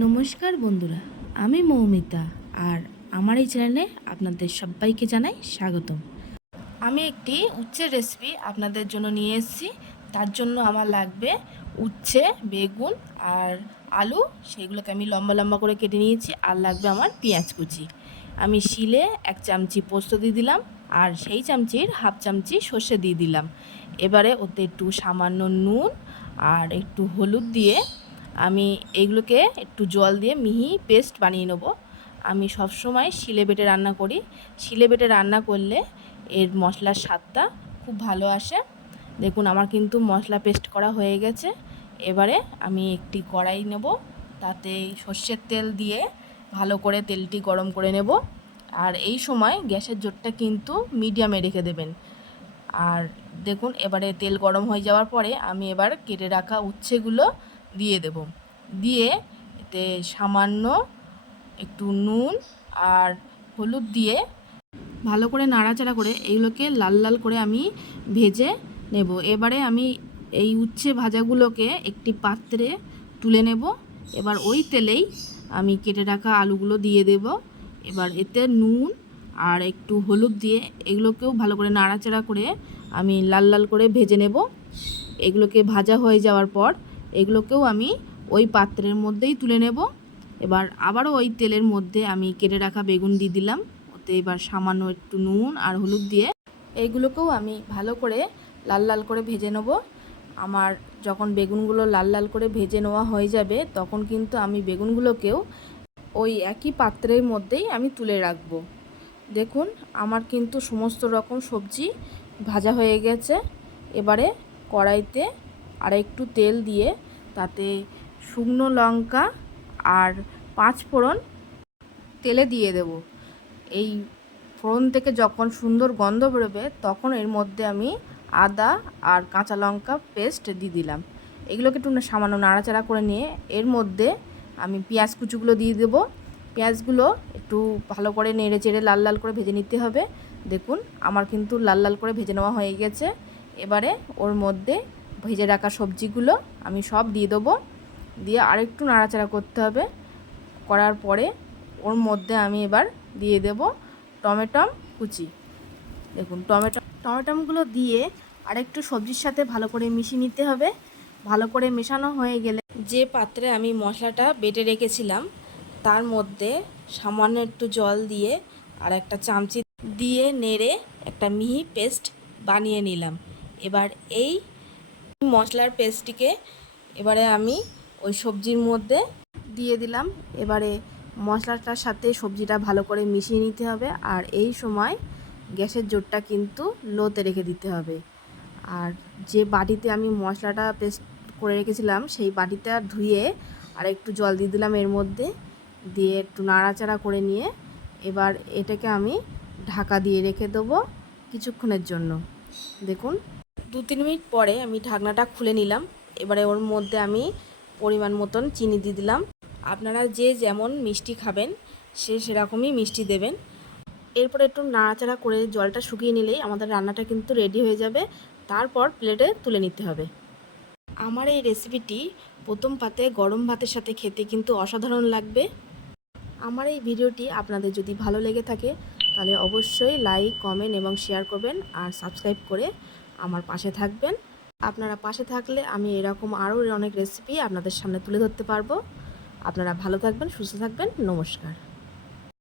নমস্কার বন্ধুরা, আমি মৌমিতা। আর আমার এই চ্যানেলে আপনাদের সবাইকে জানাই স্বাগতম। আমি একটি উচ্ছের রেসিপি আপনাদের জন্য নিয়ে এসেছি। তার জন্য আমার লাগবে উচ্ছে, বেগুন আর আলু। সেইগুলোকে আমি লম্বা লম্বা করে কেটে নিয়েছি। আর লাগবে আমার পেঁয়াজ কুচি। আমি শিলে 1 চামচি পোস্ত দিয়ে দিলাম, আর সেই চামচির হাফ চামচি সর্ষে দিয়ে দিলাম। এবারে ওতে একটু সামান্য নুন আর একটু হলুদ দিয়ে আমি এইগুলোকে একটু জল দিয়ে মিহি পেস্ট বানিয়ে নেব। আমি সবসময় শিলে বেটে রান্না করি। শিলে বেটে রান্না করলে এর মশলার স্বাদটা খুব ভালো আসে। দেখুন, আমার কিন্তু মশলা পেস্ট করা হয়ে গেছে। এবারে আমি একটি কড়াই নেব, তাতে সর্ষের তেল দিয়ে ভালো করে তেলটি গরম করে নেব। আর এই সময় গ্যাসের জোরটা কিন্তু মিডিয়ামে রেখে দেবেন। আর দেখুন, এবারে তেল গরম হয়ে যাওয়ার পরে আমি এবার কেটে রাখা উচ্ছেগুলো দিয়ে দেব। দিয়ে এতে সামান্য একটু নুন আর হলুদ দিয়ে ভালো করে নাড়াচাড়া করে এইগুলোকে লাল লাল করে আমি ভেজে নেব। এবারে আমি এই উচ্ছে ভাজাগুলোকে একটি পাত্রে তুলে নেব। এবার ওই তেলেই আমি কেটে রাখা আলুগুলো দিয়ে দেব। এবার এতে নুন আর একটু হলুদ দিয়ে এগুলোকেও ভালো করে নাড়াচাড়া করে আমি লাল লাল করে ভেজে নেব। এগুলোকে ভাজা হয়ে যাওয়ার পর এগুলোকেও আমি ওই পাত্রের মধ্যেই তুলে নেব। এবার আবারও ওই তেলের মধ্যে আমি কেটে রাখা বেগুন দিয়ে দিলাম। ওতে এবার সামান্য একটু নুন আর হলুদ দিয়ে এইগুলোকেও আমি ভালো করে লাল লাল করে ভেজে নেব। আমার যখন বেগুনগুলো লাল লাল করে ভেজে নেওয়া হয়ে যাবে, তখন কিন্তু আমি বেগুনগুলোকেও ওই একই পাত্রের মধ্যেই আমি তুলে রাখবো। দেখুন, আমার কিন্তু সমস্ত রকম সবজি ভাজা হয়ে গেছে। এবারে কড়াইতে আর একটু তেল দিয়ে তাতে শুকনো লঙ্কা আর 5 ফোড়ন তেলে দিয়ে দেব। এই ফোড়ন থেকে যখন সুন্দর গন্ধ বেরোবে, তখন এর মধ্যে আমি আদা আর কাঁচা লঙ্কা পেস্ট দিয়ে দিলাম। এগুলোকে একটু সামান্য নাড়াচাড়া করে নিয়ে এর মধ্যে আমি পেঁয়াজ কুচিগুলো দিয়ে দেবো। পেঁয়াজগুলো একটু ভালো করে নেড়ে চেড়ে লাল লাল করে ভেজে নিতে হবে। দেখুন, আমার কিন্তু লাল লাল করে ভেজে নেওয়া হয়ে গেছে। এবারে ওর মধ্যে ভেজে রাখা সবজিগুলো আমি সব দিয়ে দেবো। দিয়ে আরেকটু নাড়াচাড়া করতে হবে। করার পরে ওর মধ্যে আমি এবার দিয়ে দেব টমেটো কুচি। দেখুন, টমেটোগুলো দিয়ে আরেকটু সবজির সাথে ভালো করে মিশিয়ে নিতে হবে। ভালো করে মেশানো হয়ে গেলে যে পাত্রে আমি মশলাটা বেটে রেখেছিলাম, তার মধ্যে সামান্য একটু জল দিয়ে আর একটা চামচি দিয়ে নেড়ে একটা মিহি পেস্ট বানিয়ে নিলাম। এবার এই মশলার পেস্টটিকে এবারে আমি ওই সবজির মধ্যে দিয়ে দিলাম। এবারে মশলাটার সাথে সবজিটা ভালো করে মিশিয়ে নিতে হবে। আর এই সময় গ্যাসের জোরটা কিন্তু লোতে রেখে দিতে হবে। আর যে বাটিতে আমি মশলাটা পেস্ট করে রেখেছিলাম, সেই বাটিটা ধুয়ে আর একটু জল দিয়ে দিলাম এর মধ্যে। দিয়ে একটু নাড়াচাড়া করে নিয়ে এবার এটাকে আমি ঢাকা দিয়ে রেখে দেবো কিছুক্ষণের জন্য। দেখুন, 2-3 মিনিট পরে আমি ঢাকনাটা খুলে নিলাম। এবারে ওর মধ্যে আমি পরিমাণ মতন চিনি দিয়ে দিলাম। আপনারা যে যেমন মিষ্টি খাবেন সে সেরকমই মিষ্টি দেবেন। এরপর একটু নাড়াচাড়া করে জলটা শুকিয়ে নিলেই আমাদের রান্নাটা কিন্তু রেডি হয়ে যাবে। তারপর প্লেটে তুলে নিতে হবে। আমার এই রেসিপিটি প্রথম পাতে গরম ভাতের সাথে খেতে কিন্তু অসাধারণ লাগবে। আমার এই ভিডিওটি আপনাদের যদি ভালো লেগে থাকে, তাহলে অবশ্যই লাইক, কমেন্ট এবং শেয়ার করবেন। আর সাবস্ক্রাইব করে আমার পাশে থাকবেন। আপনারা পাশে থাকলে আমি এরকম আরও অনেক রেসিপি আপনাদের সামনে তুলে ধরতে পারবো। আপনারা ভালো থাকবেন, সুস্থ থাকবেন। নমস্কার।